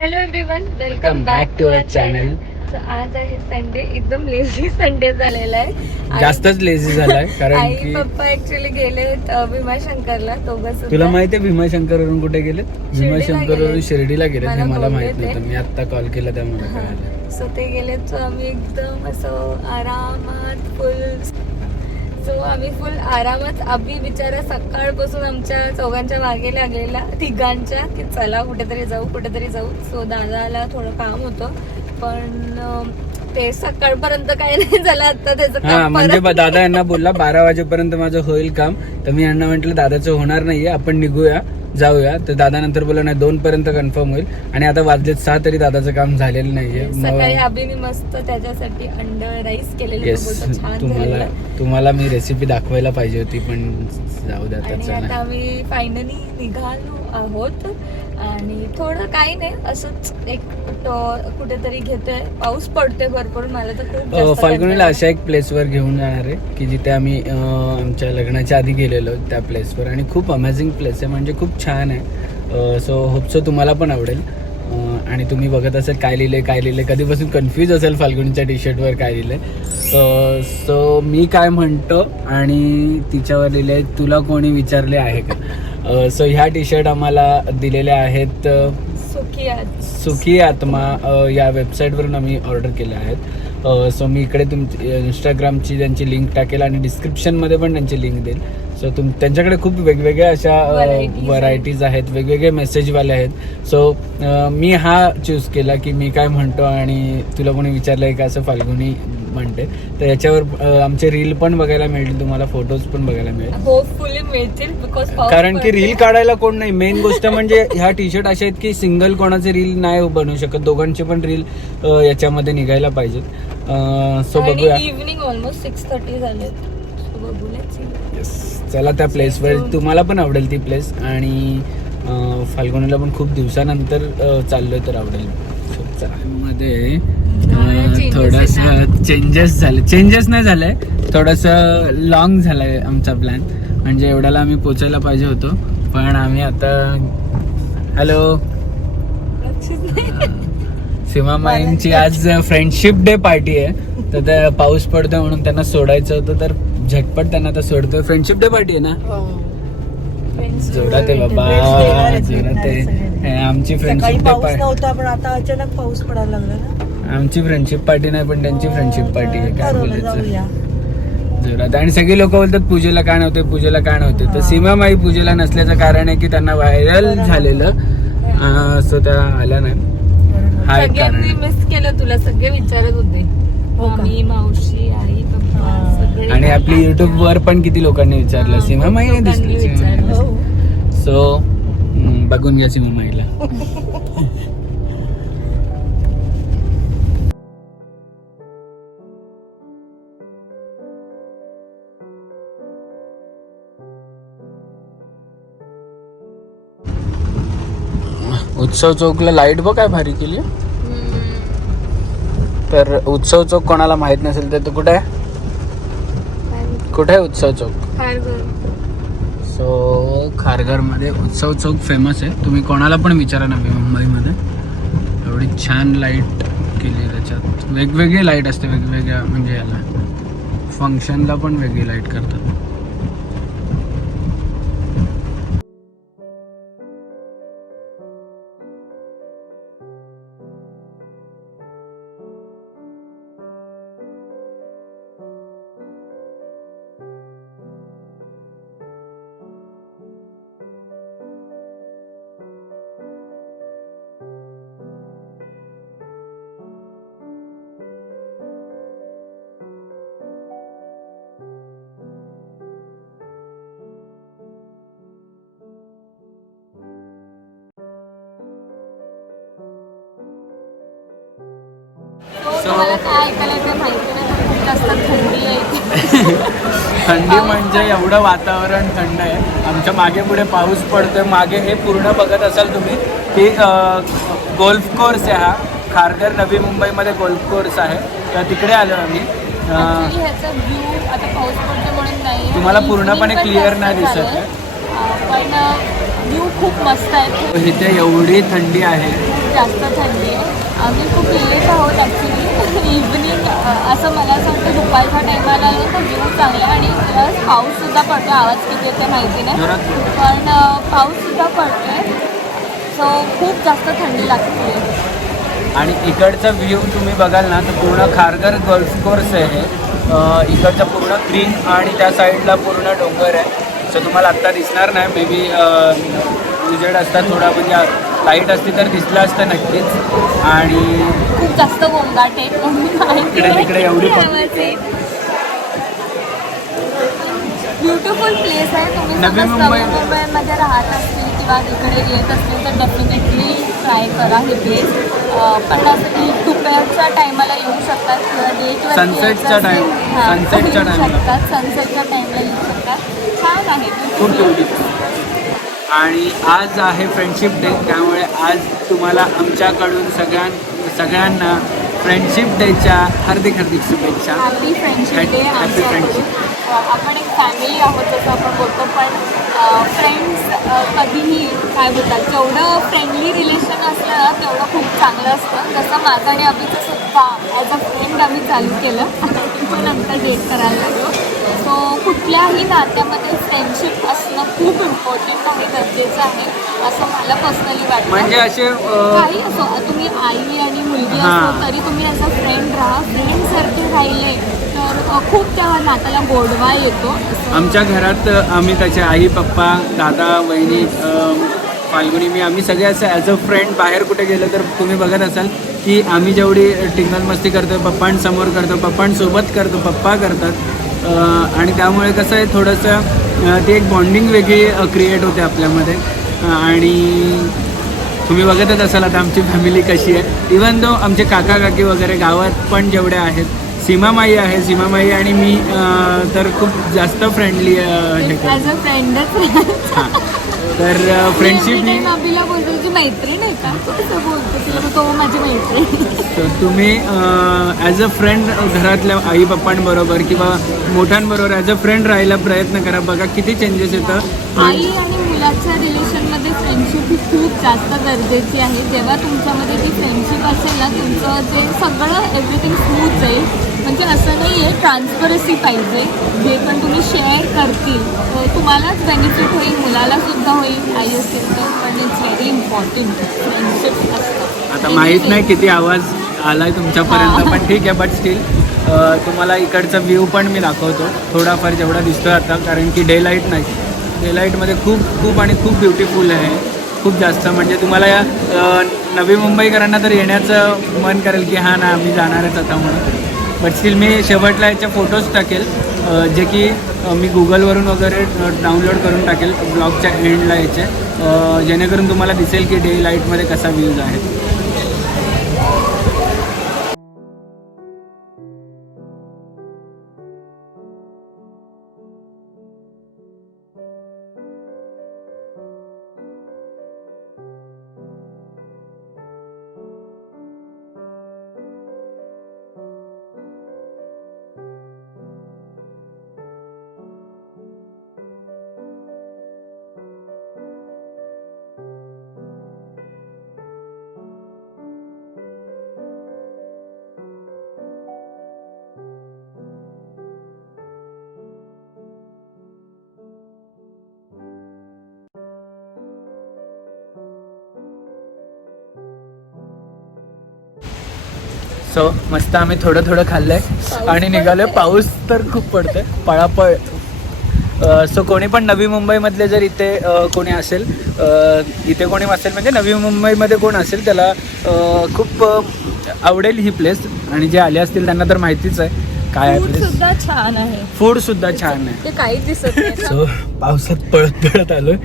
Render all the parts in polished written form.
Hello everyone, welcome back to our channel. आज आहे Sunday. एकदम लेझी संडे झालेला आहे. जास्तच लेझी झालाय कारण आई की पप्पा ऍक्च्युली गेले भीमाशंकरला. तुला माहिती आहे भीमाशंकर वरून कुठे गेले? भीमाशंकर वरून शिर्डीला गेले. हे मला माहित नव्हतं. मी आता कॉल केला त्यामुळे कळालं. सो ते गेले. सो आम्ही एकदम असं आरामात फुल आरामात. आम्ही बिचारा सकाळपासून आमच्या चौघांच्या मागे लागलेला, तिघांच्या, की चला कुठेतरी जाऊ. सो दादाला थोडं काम होतं, पण ते सकाळपर्यंत काही नाही झालं. आता त्याचं काम म्हणजे दादा यांना बोलला 12 वाजेपर्यंत माझं होईल काम. तर मी यांना म्हटलं दादाचं होणार नाहीये, आपण निघूया, जाऊया. तर दादा नंतर बोलला नाही 2 पर्यंत कन्फर्म होईल. आणि आता वाजलेत 6 तरी दादाचं काम झालेलं नाहीये. सकाळी अभिनी मस्त त्याच्यासाठी अंडा राईस केलेले, तुम्हाला मी रेसिपी दाखवायला पाहिजे होती, पण जाऊ द्या. आता आम्ही फायनली निघालो आहोत. आणि थोडं काही नाही, असंच एक कुठेतरी घेतोय. पाऊस पडतोय भरपूर. मला तर खूप फाल्गुनीला अशा एक प्लेसवर घेऊन जाणार आहे की जिथे आम्ही आमच्या लग्नाच्या आधी गेलेलो त्या प्लेसवर. आणि खूप अमेझिंग प्लेस आहे, म्हणजे खूप छान आहे. सो होपसो तुम्हाला पण आवडेल. आणि तुम्ही बघत असेल काय लिहिले कधीपासून कन्फ्यूज असेल फाल्गुनीच्या टी शर्टवर काय लिहिलंय. सो मी काय म्हणतो आणि तिच्यावर लिहिले तुला कोणी विचारले आहे का. सो ह्या टी शर्ट आम्हाला दिलेल्या आहेत सुखी आत्मा या वेबसाईटवरून आम्ही ऑर्डर केल्या आहेत. सो मी इकडे तुमची इंस्टाग्रामची त्यांची लिंक टाकेल आणि डिस्क्रिप्शनमध्ये पण त्यांची लिंक देईल. सो त्यांच्याकडे खूप वेगवेगळ्या अशा व्हरायटीज आहेत, वेगवेगळे मेसेजवाले आहेत. सो मी हा चूज केला की मी काय म्हणतो आणि तुला कोणी विचारलं आहे का असं फाल्गुनी म्हणते. तर याच्यावर आमचे रील पण बघायला मिळतील, तुम्हाला फोटोज पण बघायला मिळेल, होपफुली मिळतील. कारण की रील काढायला कोण नाही. मेन गोष्ट म्हणजे ह्या टी शर्ट अशा आहेत की सिंगल कोणाचे रील नाही बनवू शकत, दोघांचे पण रील याच्यामध्ये निघायला पाहिजेत. सो बघूया. इव्हनिंग ऑलमोस्ट 6:30 झाले. चला त्या प्लेसवर, तुम्हाला पण आवडेल ती प्लेस. आणि फाल्गुनीला पण खूप दिवसानंतर चाललोय तर आवडेल. मध्ये थोडासा चेंजेस नाही झालंय, थोडंसं लॉंग झालंय आमचा प्लॅन. म्हणजे एवढ्याला आम्ही पोचायला पाहिजे होतो, पण आम्ही आता हॅलो सीमामाईंची आज फ्रेंडशिप डे पार्टी आहे. तर त्या पाऊस पडतोय म्हणून त्यांना सोडायचं होतं, तर झटपट त्यांना आता सोडतोय. फ्रेंडशिप डे पार्टी आहे ना. जोरात आहे बाबा, जोरात आहे. आमची फ्रेंडशिप डे पार्टी नव्हता, पण आता अचानक पाऊस पडायला लागला ना. आमची फ्रेंडशिप पार्टी नाही, पण त्यांची फ्रेंडशिप पार्टी आहे. काय बोलायचं जोरात. आणि सगळी लोक बोलतात पूजेला काय नव्हते. तर सीमामाई पूजेला नसल्याचं कारण आहे की त्यांना व्हायरल झालेलं, सो त्या आल्या नाही. हा एक कारण. मिस केलं तुला, सगळे विचारत होते, मम्मी, मावशी, आई, पप्पा सगळे. आणि आपली युट्यूब वर पण किती लोकांनी विचारलं सीमामाई नाही दिसली. सो बघून घ्या सीमामाईला. उत्सव चौकला लाईट बघ काय भारी केली. तर उत्सव चौक कोणाला माहित नसेल तर कुठे आहे उत्सव चौक. सो खारघर मध्ये उत्सव चौक फेमस आहे. तुम्ही कोणाला पण विचारा नवी मुंबईमध्ये, एवढी छान लाईट केली. त्याच्यात वेगवेगळी लाईट असते, वेगवेगळ्या म्हणजे याला फंक्शनला पण वेगळी लाईट करतात. थंडी म्हणजे एवढं वातावरण थंड आहे. आमच्या मागे पुढे पाऊस पडतोय. मागे हे पूर्ण बघत असाल तुम्ही की गोल्फ कोर्स आहे. हा खारघर नवी मुंबईमध्ये गोल्फ कोर्स आहे. तर तिकडे आलो आम्ही. तुम्हाला पूर्णपणे क्लिअर नाही दिसत आहे, पण व्ह्यू खूप मस्त आहे. इथे एवढी थंडी आहे खूप जास्त थंडी आहे. आम्ही खूप लेट आहोत ॲक्च्युली. इव्हनिंग असं मला असं वाटतं दुपारच्या टायमाला आलो तर व्ह्यू चांगला आहे आणि प्लस पाऊससुद्धा पडतो. आवाज किती येते माहिती नाही पण पाऊससुद्धा पडतो आहे. सो खूप जास्त थंडी लागते. आणि इकडचा व्ह्यू तुम्ही बघाल ना तर पूर्ण खारघर गोल्फ कोर्स आहे. इकडचं पूर्ण ग्रीन आणि त्या साईडला पूर्ण डोंगर आहे. सो तुम्हाला आत्ता दिसणार नाही, मे बी उजेड असतात थोडा, म्हणजे लाईट असती तर दिसलं असतं नक्कीच. आणि खूप जास्त गोंगाट आहे इकडे तिकडे एवढी ब्युटिफुल प्लेस आहे. तुम्ही नवी समज मुंबई- नवी मुंबईमध्ये राहत असतील किंवा इकडे येत असतील तर डेफिनेटली ट्राय करा हे प्लेस. पण असं दुपारच्या टायमाला येऊ शकतात किंवा डेटवर सनसेटच्या टायमाला शकतात. सनसेटच्या टाईमला येऊ शकतात. छान आहे, खूप ब्युटिफुल. आणि आज आहे फ्रेंडशिप डे, त्यामुळे आज तुम्हाला आमच्याकडून सगळ्यांना फ्रेंडशिप डेच्या हार्दिक शुभेच्छा. Happy friendship day. Happy friendship. आपण एक फॅमिली आहोत जसं आपण बोलतो, पण फ्रेंड्स कधीही काय बोलतात जेवढं फ्रेंडली रिलेशन असलं ना तेवढं खूप चांगलं असतं. जसं माझं आणि अभिचं सुद्धा ॲज अ फ्रेंड आम्ही चालू केलं आणि पण नंतर डेट करायला लागलो. सो कुठल्याही नात्यामध्ये फ्रेंडशिप असणं खूप इम्पॉर्टंट आहे, गरजेचं आहे असं मला पर्सनली वाटतं. म्हणजे असे काही असो, तुम्ही आई आणि मुलगी असो तरी तुम्ही ॲज अ फ्रेंड राहा. फ्रेंडसारखे राहिले तर खूप त्या नात्याला गोडवा येतो. आमच्या घरात आम्ही त्याचे आई पप्पा दादा वहिनी फाल्गुनी मी आम्ही सगळे असं ॲज अ फ्रेंड बाहेर कुठे गेलो तर तुम्ही बघत असाल की आम्ही जेवढी टिंगल मस्ती करतो पप्पांसमोर करतो, पप्पांसोबत करतो, पप्पा करतात. आणि त्यामुळे कसं आहे थोडंसं ती एक बॉन्डिंग वेगळी क्रिएट होते आपल्यामध्ये. आणि तुम्ही बघतच असाल आता आमची फॅमिली कशी आहे. इवन दो आमचे काका काकी वगैरे गावात पण जेवढे आहेत, सीमामाई आहे, सीमामाई आणि मी तर खूप जास्त फ्रेंडली हे ॲज अ फ्रेंडच. हां, तर फ्रेंडशिप अभिला बोलतो तुझी मैत्रीण आहे का, तो कसं बोलतो तिला, तो माझी मैत्रीण. तर तुम्ही ॲज अ फ्रेंड घरातल्या आई पप्पांबरोबर किंवा मोठ्यांबरोबर ॲज अ फ्रेंड राहायला प्रयत्न करा. बघा किती चेंजेस येतं. आई आणि मुलाच्या रिलेशनमध्ये फ्रेंडशिप ही खूप जास्त गरजेची आहे. जेव्हा तुमच्यामध्ये ती फ्रेंडशिप असेल ना तुमचं जे सगळं एव्हरीथिंग स्मूथ जाईल. म्हणजे असं नाही आहे, ट्रान्सपरन्सी पाहिजे. जे पण तुम्ही शेअर करतील तुम्हालाच बेनिफिट होईल, मुलाला सुद्धा होईल. आई असेल तर पण इट्स व्हेरी इम्पॉर्टंट फ्रेंडशिप असतं. आता माहीत नाही किती आवाज आलाय तुमच्यापर्यंत, पण ठीक आहे. बट स्टील तुम्हाला इकडचा व्ह्यू पण मी दाखवतो थोडाफार जेवढा दिसतोय आता, कारण की डे लाईट नाही. डे लाईटमध्ये खूप आणि खूप ब्युटिफुल आहे, खूप जास्त. म्हणजे तुम्हाला या नवी मुंबईकरांना तर येण्याचं मन करेल की हां ना आम्ही जाणार आहेत आता म्हणून. बट स्टील मी शेवटला याचे फोटोज टाकेल जे की मी गुगलवरून वगैरे डाउनलोड करून टाकेल ब्लॉगच्या एंडला याचे, जेणेकरून तुम्हाला दिसेल की डे लाईटमध्ये कसा व्ह्यूज आहे. सो मस्त आम्ही थोडं खाल्लंय आणि निघालोय. पाऊस तर खूप पडतोय, पळापळ. सो कोणी पण नवी मुंबईमधले जर इथे कोणी असेल, इथे कोणी असेल म्हणजे नवी मुंबईमध्ये कोण असेल त्याला खूप आवडेल ही प्लेस. आणि जे आले असतील त्यांना तर माहितीच आहे काय आहे प्लेस. सुद्धा छान आहे, फूड सुद्धा छान आहे. ते काहीच दिसत नाही. सो पावसात पळत आलोय.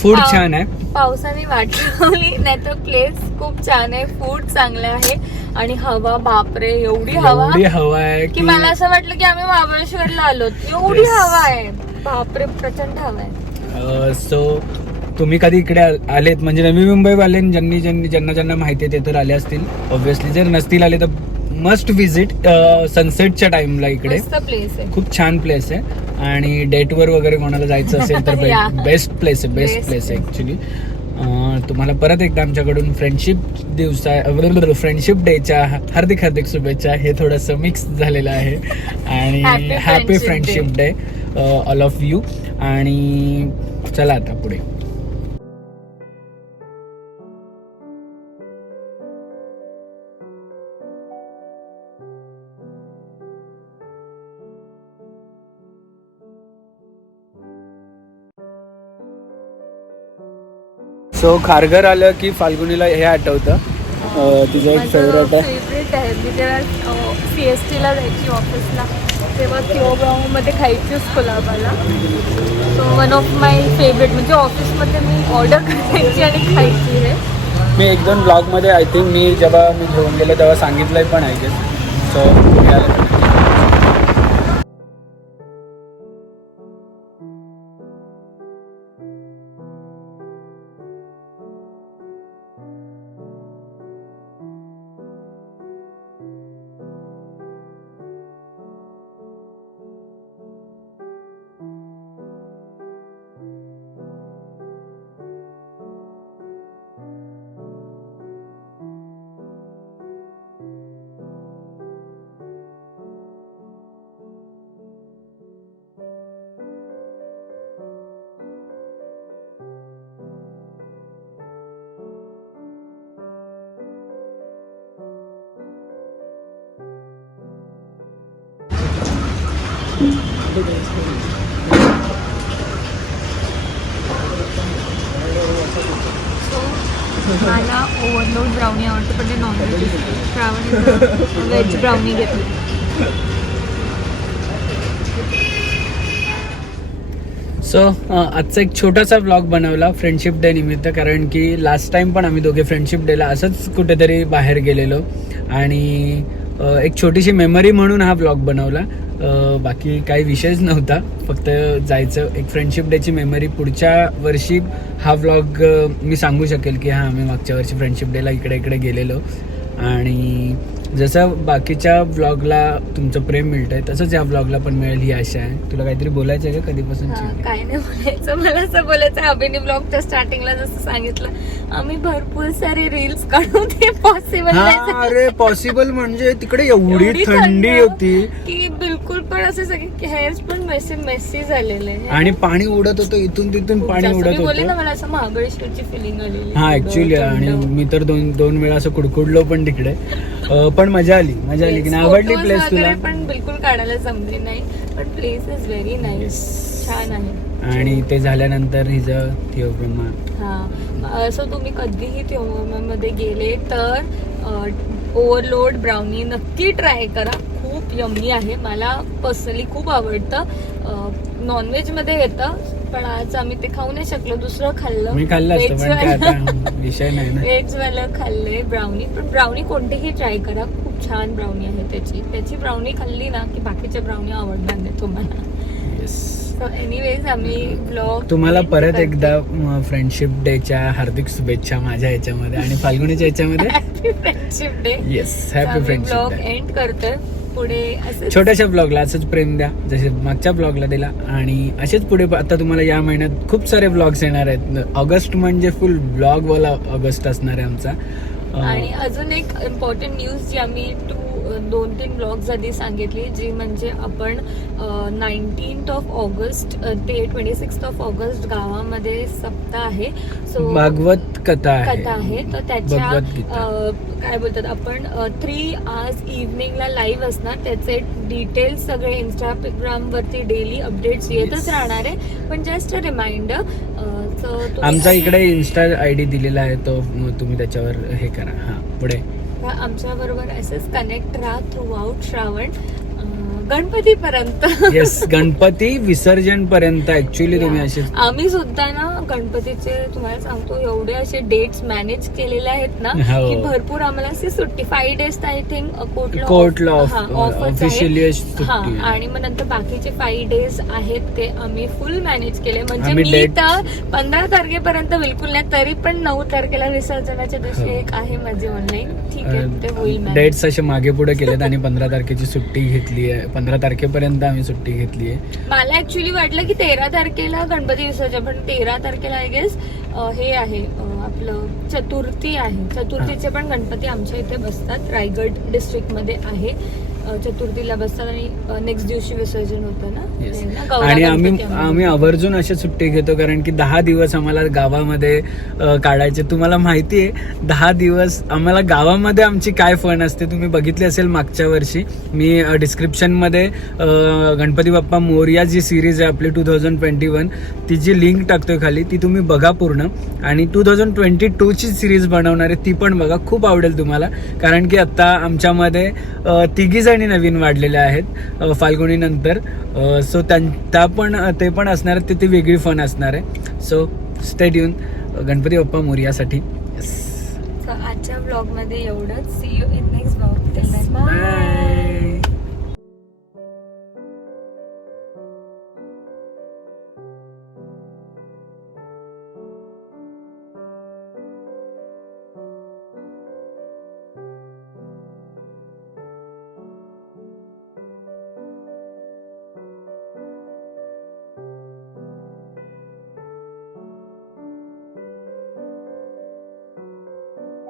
फूड छान आहे. पावसाने वाट लावली नाही तर प्लेस खूप छान आहे, फूड चांगलं आहे आणि हवा बापरे एवढी हवा आहे की मला असं वाटलं की आम्ही महाबळेश्वरला आलो. एवढी हवा आहे बापरे, प्रचंड हवा आहे. सो तुम्ही कधी इकडे आलेत म्हणजे नवी मुंबईवाले ज्यांना माहिती आहे ते तर आले असतील ऑब्व्हियसली. जर नसतील आले तर मस्ट विजिट सनसेटच्या टाइमला इकडे. प्लेस आहे, खूप छान प्लेस आहे. आणि डेटवर वगैरे कोणाला जायचं असेल तर बेस्ट प्लेस आहे ऍक्च्युली. तुम्हाला परत एकदा आमच्याकडून फ्रेंडशिप डेच्या हार्दिक शुभेच्छा. हे थोडंसं मिक्स झालेलं आहे आणि Happy happy Friendship friendship day all of you. आणि चला आता पुढे. सो खारघर आलं की फाल्गुनीला हे आठवतं, तिचं एक फेवरेट आहे. फेवरेट आहे. मी जेव्हा CST जायची ऑफिसला तेव्हा मध्ये खायची कोलाबाला. So one of my favourite, म्हणजे ऑफिसमध्ये मी ऑर्डर करायची आणि खायची आहे. मी 1-2 ब्लॉगमध्ये आय थिंक मी जेव्हा घेऊन गेलो तेव्हा सांगितलंय पण आहे. सो मला ओव्हरलोड ब्राउनी आवडतं, पण ते नॉनव्हेज श्रावणी व्हेज ब्राउनी घेतली. सो आजचा एक छोटासा व्लॉग बनवला फ्रेंडशिप डे निमित्त, कारण की लास्ट टाइम पण आम्ही दोघे फ्रेंडशिप डेला असंच कुठेतरी बाहेर गेलेलो आणि एक छोटीशी मेमरी म्हणून हा व्लॉग बनवला. बाकी काही विषयच नव्हता, फक्त जायचं. एक फ्रेंडशिप डेची मेमरी. पुढच्या वर्षी हा व्लॉग मी सांगू शकेल की हां आम्ही मागच्या वर्षी फ्रेंडशिप डेला इकडे इकडे गेलेलो. आणि जसं बाकीच्या व्लॉगला तुमचं प्रेम मिळतंय तसंच या व्लॉगला पण मिळेल ही आशा आहे. तुला काहीतरी बोलायचं आहे का कधीपासूनची? काय नाही बोलायचं, मला असं बोलायचं अभिनी ब्लॉगच्या स्टार्टिंगला जसं सांगितलं, आम्ही भरपूर सारे रील्स काढू. ते पॉसिबल अरे पॉसिबल म्हणजे तिकडे एवढी थंडी होती की बिलकुल पण असे सगळे हेअर्स पण मेसी झालेले आणि पाणी उडत होतं इथून तिथून पाणी उडत बोलले ना, होतं. मला असं महाबळेश्वरची फिलिंग आलेली. हा ऍक्च्युली, आणि मी तर दोन वेळा असं कुडकुडलो पण तिकडे. पण मजा आली की नाही? आवडली प्लेस तुला? पण बिलकुल काढायला जमली नाही, पण प्लेस इज व्हेरी नाईस, छान आहे. आणि ते झाल्यानंतर हिचं थिओब्रह्मा. हा, सो तुम्ही कधीही थिओब्रह्मामध्ये गेले तर ओव्हरलोड ब्राउनी नक्की ट्राय करा. खूप यम्मी आहे, मला पर्सनली खूप आवडतं. नॉनव्हेज मध्ये येतं, पण आज आम्ही ते खाऊ नाही शकलो, दुसरं खाल्लं. मी खाल्लं असतं पण काय आता विषय नाही ना. व्हेज वालं खाल्लंय ब्राउनी. पण ब्राउनी कोणतीही ट्राय करा, खूप छान ब्राउनी आहे त्याची ब्राउनी खाल्ली ना की बाकीच्या ब्राउनी आवडणार नाही तुम्हाला. सो एनिवेज आम्ही ब्लॉग तुम्हाला परत एकदा फ्रेंडशिप डेच्या हार्दिक शुभेच्छा माझ्या ह्याच्यामध्ये आणि फाल्गुनीच्या ह्याच्यामध्ये. Happy friendship day. Yes, happy friendship blog day. End करतोय. पुढे असं छोट्याशा ब्लॉगला असंच प्रेम द्या जसे मागच्या ब्लॉगला दिला, आणि असेच पुढे आता तुम्हाला या महिन्यात खूप सारे ब्लॉग्स येणार आहेत. ऑगस्ट म्हणजे फुल ब्लॉग वाला ऑगस्ट असणार आहे आमचा. आणि अजून एक इम्पॉर्टंट न्यूज जी आम्ही 2-3 ब्लॉग्स आधी सांगितली, जी म्हणजे आपण 19th ऑफ ऑगस्ट ते 26th ऑफ ऑगस्ट गावामध्ये सप्ताह आहे. सो भागवत कथा आहे. तर त्याच्या भगवद्गीता. काय बोलतात आपण 3 hours इव्हनिंगला लाईव्ह असणार. त्याचे डिटेल्स सगळे इंस्टाग्राम वरती डेली अपडेट्स येतच राहणार आहे. पण जस्ट अ रिमाइंडर, आमचा इकडे इन्स्टा ID दिलेला आहे, तो तुम्ही त्याच्यावर हे करा. हा, पुढे आमच्या बरोबर असेच कनेक्ट राहा थ्रू आउट श्रावण गणपतीपर्यंत. येस, गणपती विसर्जन पर्यंत ऍक्च्युली तुम्ही असे. आम्ही सुद्धा ना गणपतीचे तुम्हाला सांगतो एवढे असे डेट्स मॅनेज केलेले आहेत ना हो. की भरपूर आम्हाला अशी सुट्टी 5 days आय थिंक कोर्टला ऑफिशियली हा, आणि मग नंतर बाकीचे 5 days आहेत ते आम्ही फुल मॅनेज केले. म्हणजे आम्ही मी तर 15 तारखेपर्यंत बिलकुल नाही, तरी पण 9 तारखेला विसर्जनाच्या दिवशी एक आहे माझी ऑनलाईन. ठीक आहे, ते होईल. डेट्स असे मागे पुढे केलेत आणि 15 तारखेची सुट्टी घेतली आहे. 15 तारखेपर्यंत आम्ही सुट्टी घेतली आहे. मला ऍक्च्युली वाटलं की 13 तारखेला गणपती विसर्जन, पण 13 तारखेला आय गेस हे आहे आपलं चतुर्थी आहे. चतुर्थीचे पण गणपती आमच्या इथे बसतात, रायगड डिस्ट्रिक्ट मध्ये आहे. चतुर्थीला बसतात आणि नेक्स्ट दिवशी विसर्जन होतं ना. Yes. हे ना, गौरा आणि गणपती आम्ही आवर्जून अशी सुट्टी घेतो कारण की 10 दिवस आम्हाला गावामध्ये काढायचे. तुम्हाला माहिती आहे 10 दिवस आम्हाला गावामध्ये आमची काय फन असते तुम्ही बघितली असेल मागच्या वर्षी. मी डिस्क्रिप्शनमध्ये गणपती बाप्पा मोरया जी सिरीज आहे आपली 2021 ती जी लिंक टाकतोय खाली, ती तुम्ही बघा पूर्ण. आणि 2022ची सिरीज बनवणार आहे ती पण बघा, खूप आवडेल तुम्हाला. कारण की आता आमच्यामध्ये तिघी जणी नवीन वाढलेल्या आहेत फाल्गुनी नंतर. सो ते पण असणार आहेत, ती वेगळी फन असणार आहे. So stay tune Ganpati Bappa मोरयासाठी. So, आजच्या ब्लॉग मध्ये एवढंच. See you in next blog. Bye.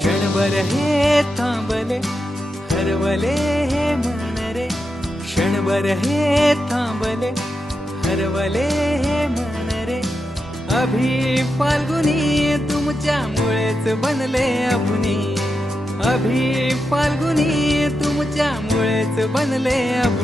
क्षणभर हे थांबले हरवले हे मन रे, क्षणभर हे थांबले हरवले हे मन रे. अभि फाल्गुनी तुमच्यामुळेच बनले अभुनी, अभि फाल्गुनी तुमच्यामुळेच बनले अभुनी.